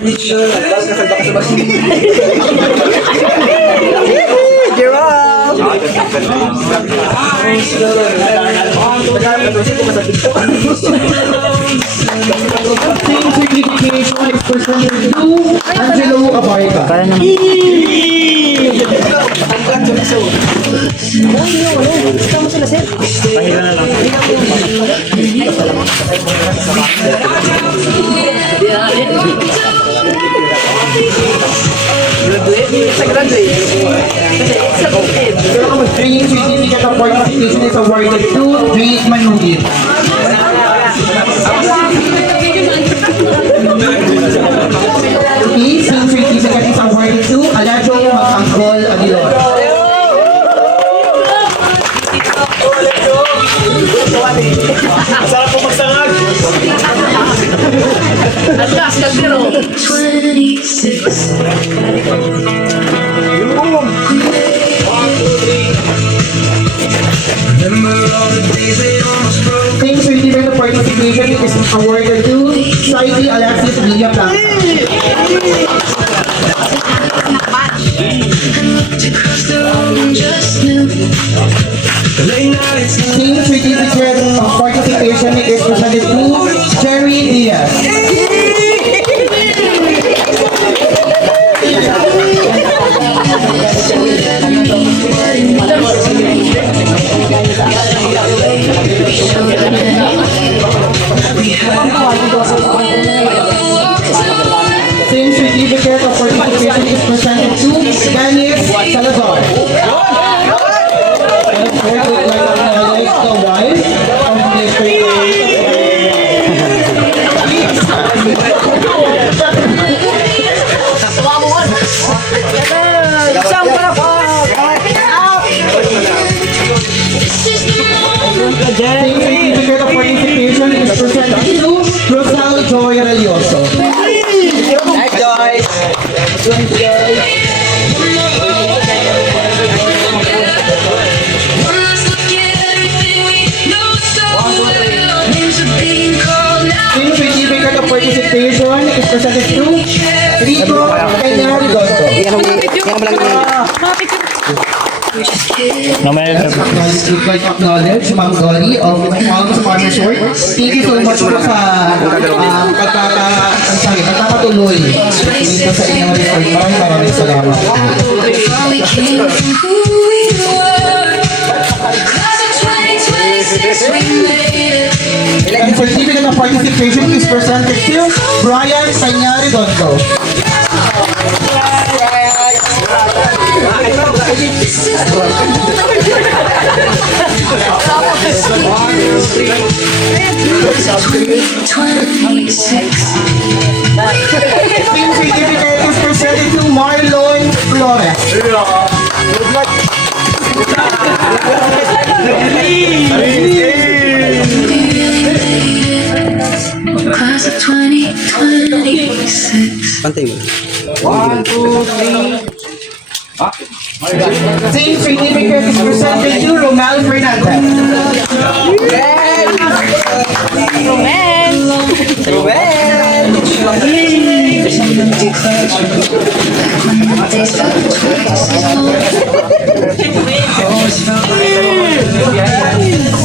Team certification is presented to Angelo Abarca. Team certificate of participation is awarded to Grace Manugit. Team certificate is awarded to Alajo Magtanggol Aguilar. Sarap po magsangag. Ang taas ka, pero. 26. Team certificate of participation is awarded to Saidi Alexis Villaplan. Team certificate of participation is presented to Jerry Diaz. Team certificate of participation is presented to Dennis Salazar. Let's acknowledge the wife of Team certificate of participation is presented to Rosal Joy Relioso. Team certificate of participation is presented to Rico Peña Rigoto. Acknowledge Ma'am Dory of Palms Farm Resort. Thank you so much po sa pagpapatuloy dito sa inyong resort. Maraming salamat. And certificate of participation is presented to Brian Peña Rigoto. Team certificate is presented to Marlon Flores. Class of 2026. Team certificate is presented to Romel Fernandez.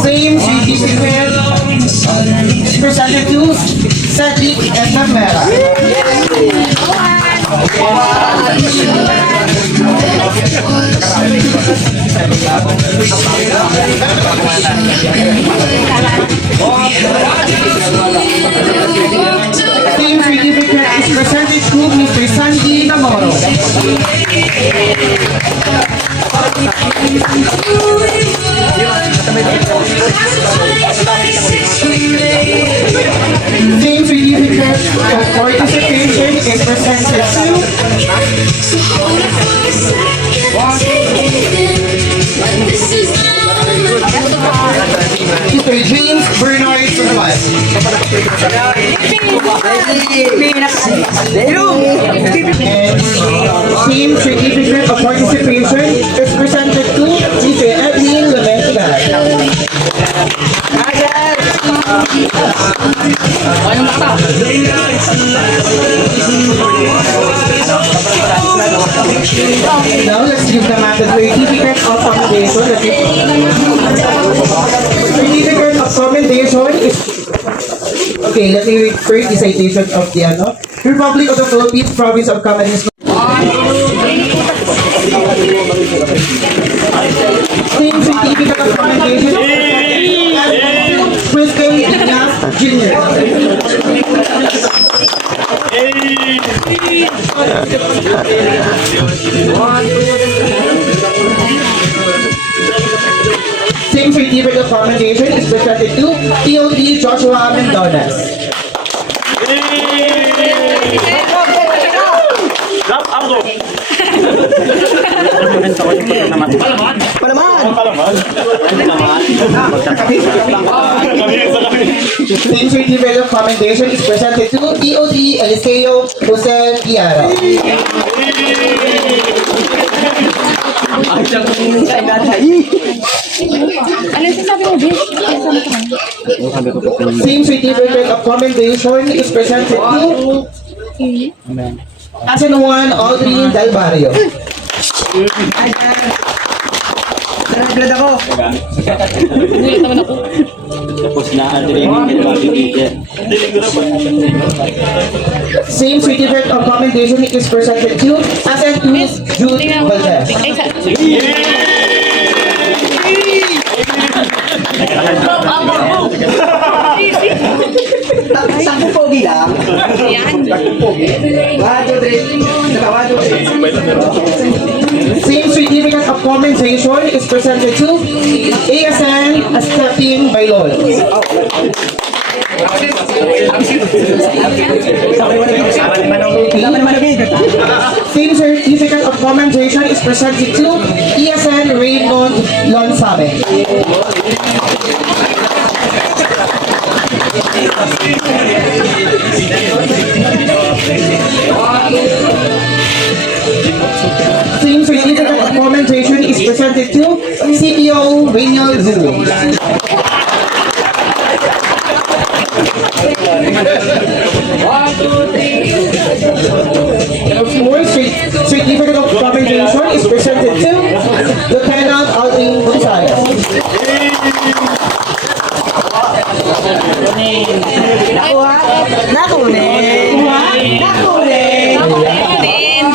Same certificate is presented to Cedric Ednamera. Team certificate is presented to Mr. Sandy Namoro. Team certificate of participation is presented to Mr. James Bernard Survive. Team certificate of participation is presented to Mr. Edwin Lamentigan. Now, let's give the method certificate of commendation. Certificate of commendation is... Okay, let me read first the citation of the Republic of the Philippines, Province of Camarines. Same certificate of commendation. Christian Ignace Jr. Same certificate of commendation is presented to TOD Joshua Mendoza. Same certificate of commendation is presented to TOD Eliseo Jose Tiara. Ano sasabi mo, Bill? Ano sabi ko? Same certificate of commendation is presented to Asan Juan Audrey Del Barrio. Nag-grad ako. Gulat naman ako. Tapos na Adrian. Same certificate of commendation is presented to Asan Jude Valdez. Ay, sa... Sakto pogi lang. Yan. Wadyo, Dre. Nakawadyo. Same certificate of commendation is presented to ASN Astapin Bailon. Same certificate of commendation is presented to ESN Raymond Lonsabe. Same certificate of commendation is presented to CPO Reynald Zulu. More certificate of commendation is presented to Lieutenant Aldrin Gonzalez. Nakuha? Nakunin. Nakunin. Din.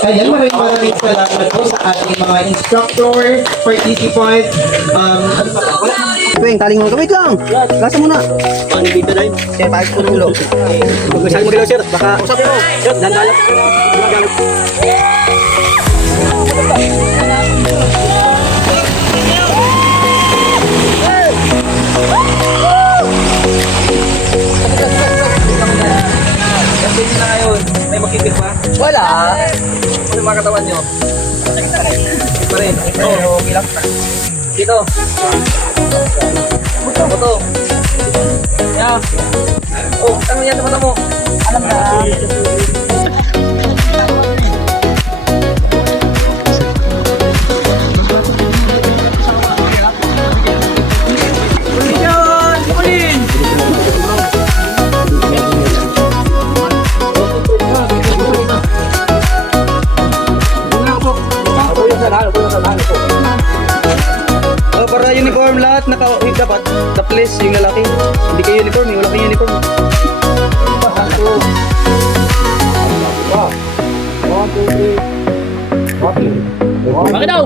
Ayan, maraming salamat po sa ating mga instructor, participant, ano pa ba? Weng, taling mo. Wait lang. Lasa muna. Ano dito na yun? Sir, paayos ko ng ulo. Kung masyari mo galaw sir, baka usap mo. Sir, dandalap. Gumagamit. May makikip pa? Wala. Ano mga katawan nyo? Pa rin. Oo, okay lang. Dito. Buto. Yeah. Oh, ano yan sa mata mo? Alam na. Oh, para uniform lahat, dapat the place yung lalaki. Hindi kayo uniform, yung wala kayong uniform. Bakit daw?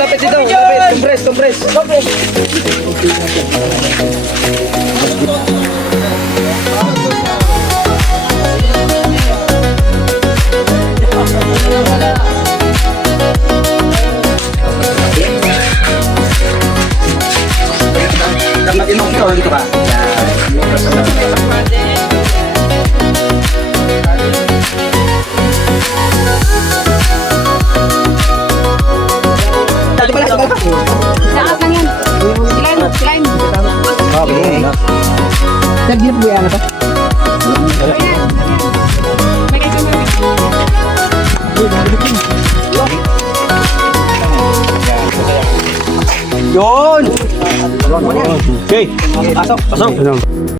Lapit dito. Lapit, compress. Dito ba? Dito pala. Lakas lang yan. Climb. Okay. Nag-group mo yan ito? May kayo Yun! Okay. Pasok. Pasok.